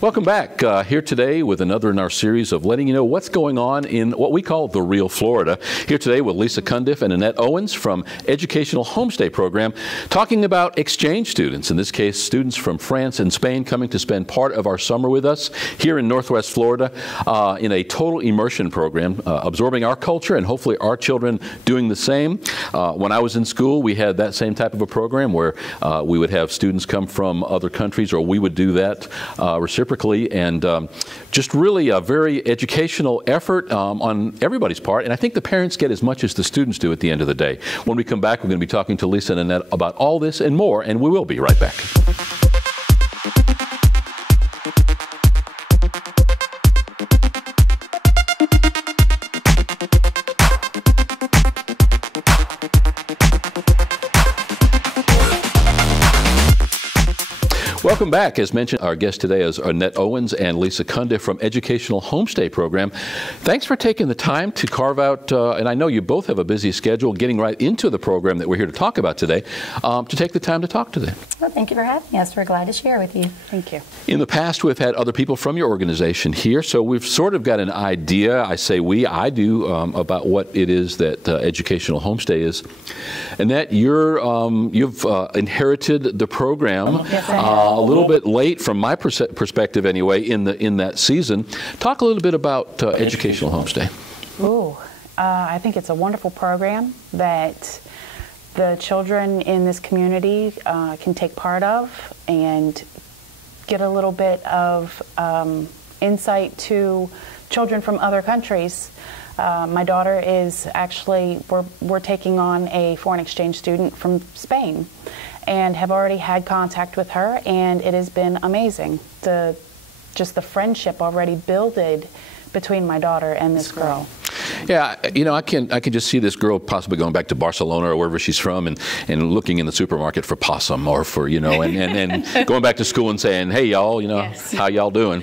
Welcome back here today with another in our series of letting you know what's going on in what we call the real Florida. Here today with Lisa Cundiff and Annette Owens from Educational Homestay Program, talking about exchange students, in this case students from France and Spain coming to spend part of our summer with us here in Northwest Florida in a total immersion program, absorbing our culture and hopefully our children doing the same. When I was in school, we had that same type of a program where we would have students come from other countries, or we would do that reciprocally, and just really a very educational effort on everybody's part, and I think the parents get as much as the students do at the end of the day. When we come back, we're going to be talking to Lisa and Annette about all this and more, and we will be right back. Welcome back. As mentioned, our guest today is Annette Owens and Lisa Cundiff from Educational Homestay Program. Thanks for taking the time to carve out, and I know you both have a busy schedule, getting right into the program that we're here to talk about today, to take the time to talk today. Well, thank you for having us. We're glad to share with you. Thank you. In the past, we've had other people from your organization here, so we've sort of got an idea, I say we, I do, about what it is that Educational Homestay is. Annette, you've inherited the program. Yes, a little bit late from my perspective anyway in that season. Talk a little bit about Educational Homestay. I think it's a wonderful program that the children in this community can take part of and get a little bit of insight to children from other countries. My daughter is actually, we're taking on a foreign exchange student from Spain, and have already had contact with her, and it has been amazing. Just the friendship already builded between my daughter and this girl. Yeah, you know, I can just see this girl possibly going back to Barcelona or wherever she's from and looking in the supermarket for possum or for, you know, and going back to school and saying, hey, y'all, you know, yes, how y'all doing?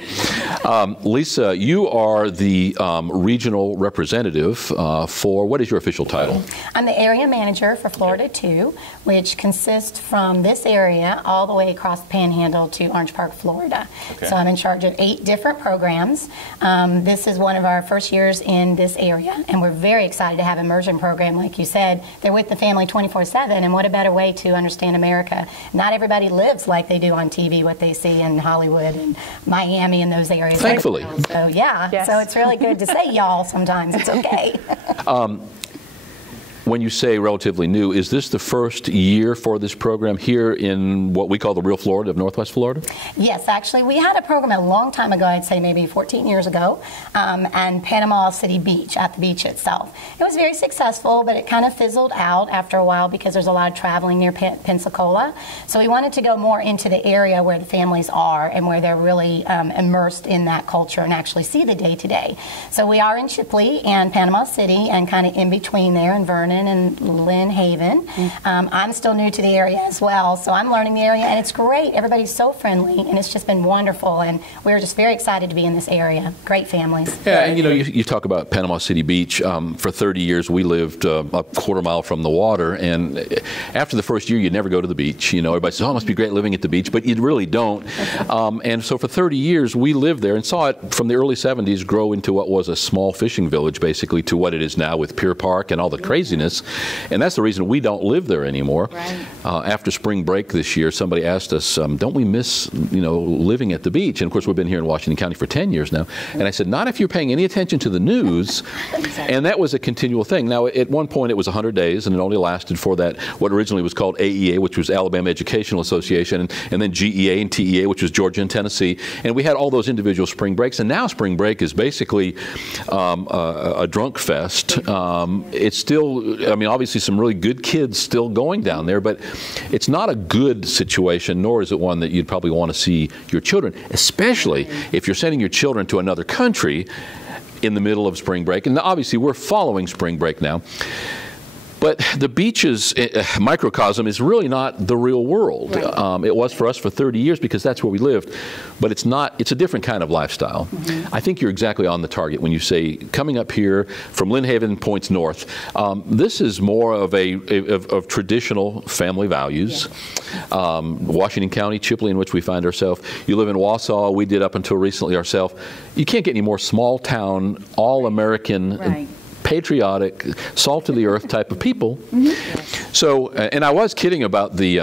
Lisa, you are the regional representative for, what is your official title? I'm the area manager for Florida 2, which consists from this area all the way across the Panhandle to Orange Park, Florida. Okay. So I'm in charge of 8 different programs. This is one of our first years in this area, and we're very excited to have an immersion program. Like you said, they're with the family 24/7, and what a better way to understand America. Not everybody lives like they do on TV, what they see in Hollywood and Miami and those areas. Thankfully. So yeah, yes. So it's really good to say y'all sometimes. It's okay. When you say relatively new, is this the first year for this program here in what we call the real Florida of Northwest Florida? Yes, actually. We had a program a long time ago, I'd say maybe 14 years ago, and Panama City Beach, at the beach itself. It was very successful, but it kind of fizzled out after a while because there's a lot of traveling near Pensacola. So we wanted to go more into the area where the families are and where they're really immersed in that culture and actually see the day-to-day. So we are in Chipley and Panama City and kind of in between there in Vernon and Lynn Haven. I'm still new to the area as well, so I'm learning the area, and it's great. Everybody's so friendly, and it's just been wonderful, and we're just very excited to be in this area. Great families. Yeah, and you know, you talk about Panama City Beach. For 30 years, we lived a quarter mile from the water, and after the first year, you never go to the beach. You know, everybody says, oh, it must be great living at the beach, but you really don't. And so for 30 years, we lived there and saw it from the early 70s grow into what was a small fishing village, basically, to what it is now with Pier Park and all the craziness. And that's the reason we don't live there anymore. Right. After spring break this year, somebody asked us, don't we miss, you know, living at the beach? And of course, we've been here in Washington County for 10 years now. And I said, not if you're paying any attention to the news. Exactly. And that was a continual thing. Now, at one point, it was 100 days, and it only lasted for that, what originally was called AEA, which was Alabama Educational Association, and then GEA and TEA, which was Georgia and Tennessee. And we had all those individual spring breaks. And now spring break is basically a drunk fest. It's still, I mean, obviously some really good kids still going down there, but it's not a good situation, nor is it one that you'd probably want to see your children, especially if you're sending your children to another country in the middle of spring break. And obviously we're following spring break now. But the beach's microcosm is really not the real world. Right. It was for us for 30 years because that's where we lived. But it's not, it's a different kind of lifestyle. I think you're exactly on the target when you say coming up here from Lynn Haven points north. This is more of of traditional family values. Washington County, Chipley, in which we find ourselves. You live in Wausau. We did up until recently ourselves. You can't get any more small town, all-American, patriotic, salt of the earth type of people. So, and I was kidding about the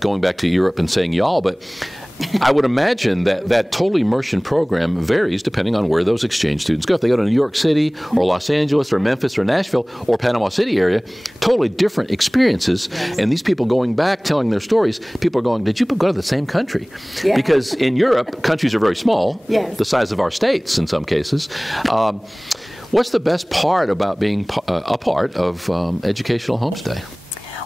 going back to Europe and saying y'all, but I would imagine that total immersion program varies depending on where those exchange students go. If they go to New York City or Los Angeles or Memphis or Nashville or Panama City area, totally different experiences. And these people going back telling their stories, people are going, did you go to the same country? Because in Europe, countries are very small, the size of our states in some cases. What's the best part about being a part of Educational Homestay?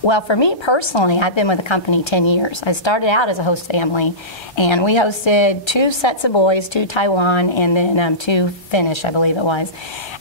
Well, for me personally, I've been with the company 10 years. I started out as a host family, and we hosted 2 sets of boys, 2 Taiwan, and then 2 Finnish, I believe it was.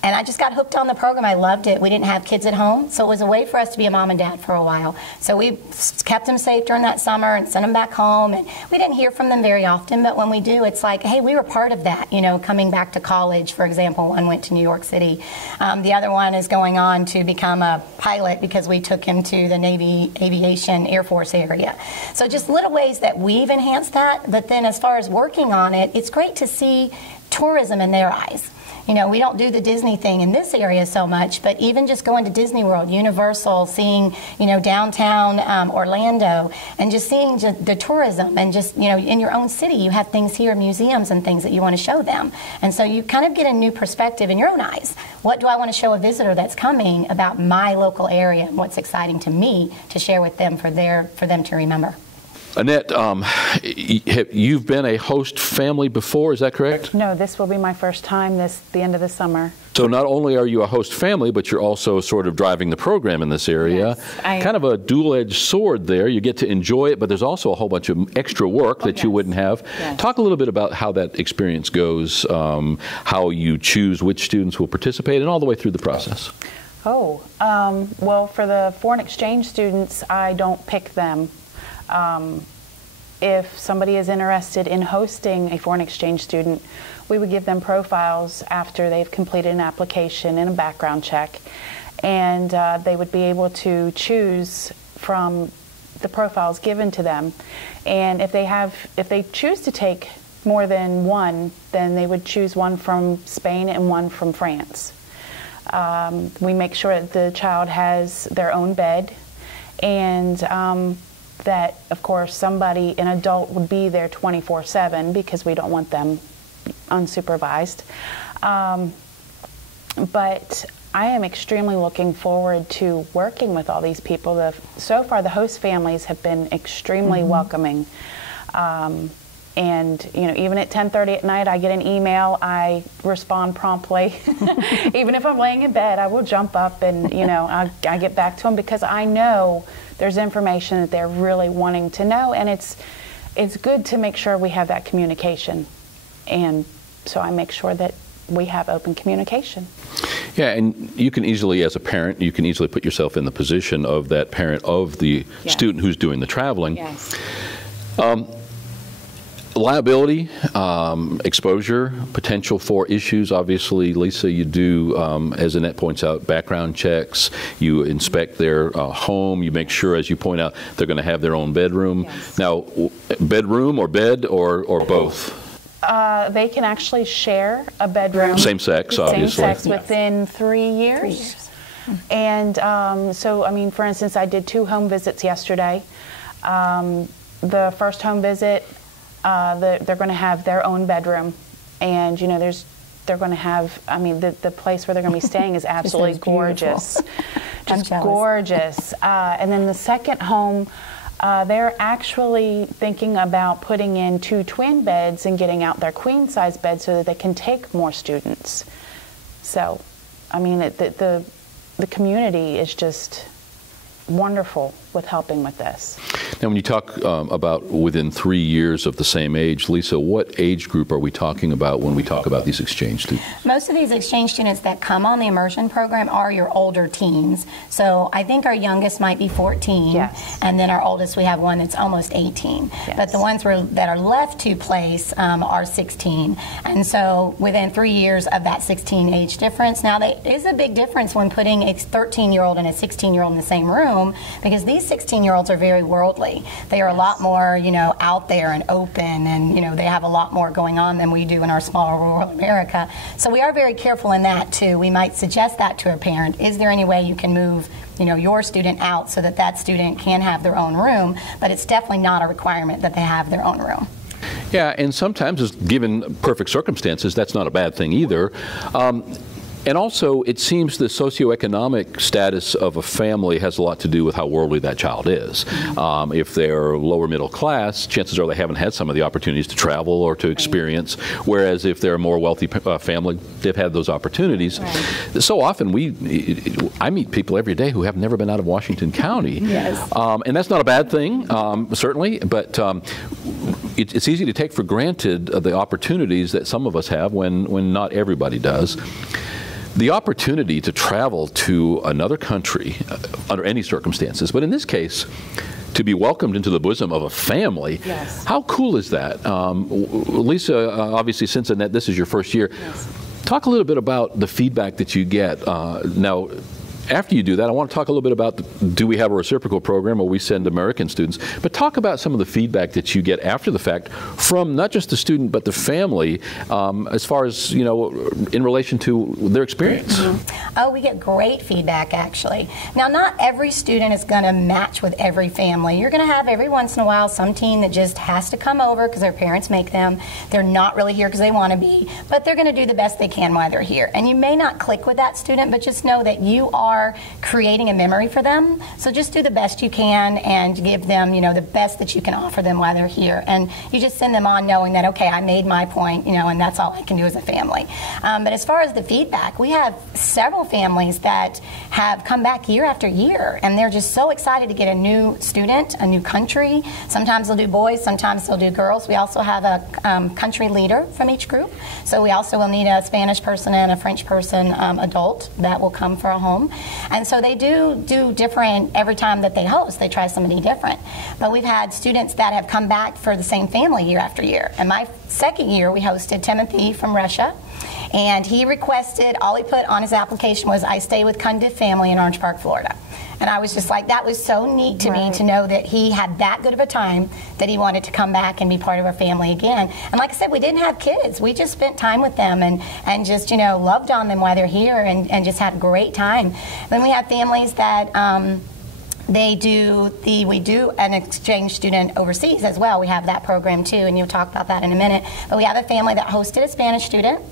And I just got hooked on the program. I loved it. We didn't have kids at home, so it was a way for us to be a mom and dad for a while. So we kept them safe during that summer and sent them back home. And we didn't hear from them very often, but when we do, it's like, hey, we were part of that. You know, coming back to college, for example, one went to New York City. The other one is going on to become a pilot because we took him to the Navy Aviation Air Force area. So just little ways that we've enhanced that. But then as far as working on it, it's great to see tourism in their eyes. You know, we don't do the Disney thing in this area so much, but even just going to Disney World, Universal, seeing, you know, downtown Orlando, and just seeing the tourism, and just, you know, in your own city, you have things here, museums and things that you want to show them. And so you kind of get a new perspective in your own eyes. What do I want to show a visitor that's coming about my local area and what's exciting to me to share with them for them to remember? Annette, you've been a host family before, is that correct? No, this will be my first time the end of the summer. So not only are you a host family, but you're also sort of driving the program in this area. Yes, kind of a dual-edged sword there. You get to enjoy it, but there's also a whole bunch of extra work that you wouldn't have. Talk a little bit about how that experience goes, how you choose which students will participate, and all the way through the process. Well, for the foreign exchange students, I don't pick them. If somebody is interested in hosting a foreign exchange student, we would give them profiles after they've completed an application and a background check, and they would be able to choose from the profiles given to them. And if they choose to take more than one, then they would choose one from Spain and one from France. We make sure that the child has their own bed, and that, of course, an adult would be there 24/7 because we don't want them unsupervised. But I am extremely looking forward to working with all these people. So far, the host families have been extremely welcoming. And, you know, even at 10:30 at night, I get an email, I respond promptly. Even if I'm laying in bed, I will jump up and, you know, I get back to them because I know there's information that they're really wanting to know, and it's good to make sure we have that communication. And so I make sure that we have open communication. Yeah, and you can easily, as a parent, you can easily put yourself in the position of that parent of the student who's doing the traveling. Yes. Liability, exposure, potential for issues. Obviously, Lisa, you do, as Annette points out, background checks. You inspect their home. You make sure, as you point out, they're going to have their own bedroom. Yes. Now, bedroom or bed or both? They can actually share a bedroom. Same sex, obviously. Same sex within 3 years. 3 years. And so, I mean, for instance, I did 2 home visits yesterday. The first home visit, they're going to have their own bedroom, and you know, they're going to have. I mean, the place where they're going to be staying is absolutely gorgeous, just gorgeous. And then the second home, they're actually thinking about putting in 2 twin beds and getting out their queen size bed so that they can take more students. So, I mean, the community is just wonderful with helping with this. Now, when you talk about within 3 years of the same age, Lisa, what age group are we talking about when we talk about these exchange students? Most of these exchange students that come on the immersion program are your older teens. So I think our youngest might be 14, yes. and then our oldest, we have one that's almost 18. Yes. But the ones that are left to place are 16. And so within 3 years of that 16 age difference, now there is a big difference when putting a 13-year-old and a 16-year-old in the same room, because these 16-year-olds are very worldly. They are a lot more, out there and open, and, they have a lot more going on than we do in our small rural America. So we are very careful in that, too. We might suggest that to a parent. Is there any way you can move, your student out so that that student can have their own room? But it's definitely not a requirement that they have their own room. Yeah, and sometimes, given perfect circumstances, that's not a bad thing either. And also, it seems the socioeconomic status of a family has a lot to do with how worldly that child is. If they're lower middle class, chances are they haven't had some of the opportunities to travel or to experience, whereas if they're a more wealthy family, they've had those opportunities. Right. So often, I meet people every day who have never been out of Washington County. Yes. And that's not a bad thing, certainly, but it's easy to take for granted the opportunities that some of us have when not everybody does. The opportunity to travel to another country under any circumstances, but in this case, to be welcomed into the bosom of a family. Yes. How cool is that? Lisa, obviously, since Annette, this is your first year. Yes. Talk a little bit about the feedback that you get. Now, after you do that, I want to talk a little bit about, do we have a reciprocal program where we send American students? But talk about some of the feedback that you get after the fact from not just the student, but the family, as far as, in relation to their experience. Mm-hmm. Oh, we get great feedback, actually. Now, not every student is going to match with every family. You're going to have every once in a while some teen that just has to come over because their parents make them. They're not really here because they want to be, but they're going to do the best they can while they're here. And you may not click with that student, but just know that you are creating a memory for them. So just do the best you can and give them, the best that you can offer them while they're here. And you just send them on knowing that, okay, I made my point, and that's all I can do as a family. But as far as the feedback, we have several families that have come back year after year, and they're just so excited to get a new student, a new country. Sometimes they'll do boys, sometimes they'll do girls. We also have a country leader from each group. So we also will need a Spanish person and a French person, adult, that will come for a home. And so they do different every time that they host. They try somebody different. But we've had students that have come back for the same family year after year. And my second year, we hosted Timothy from Russia. And he requested, all he put on his application was, I stay with Cundiff family in Orange Park, Florida. And I was just like, that was so neat to me to know that he had that good of a time that he wanted to come back and be part of our family again. And like I said, we didn't have kids. We just spent time with them and just, loved on them while they're here and just had a great time. Then we have families that we do an exchange student overseas as well. We have that program too, and you'll talk about that in a minute. But we have a family that hosted a Spanish student.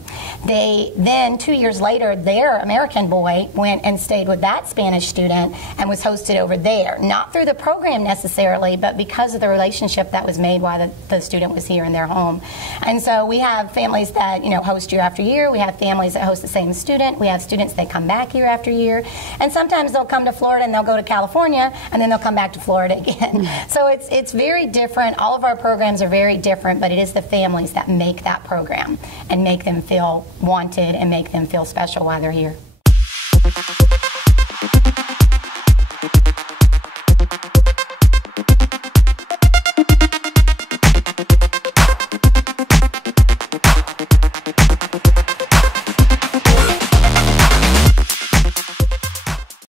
Then 2 years later, their American boy went and stayed with that Spanish student and was hosted over there. Not through the program necessarily, but because of the relationship that was made while the student was here in their home. And so we have families that host year after year. We have families that host the same student. We have students that come back year after year. And sometimes they'll come to Florida and they'll go to California, and then they'll come back to Florida again. So it's very different. All of our programs are very different, but it is the families that make that program and make them feel wanted and make them feel special while they're here.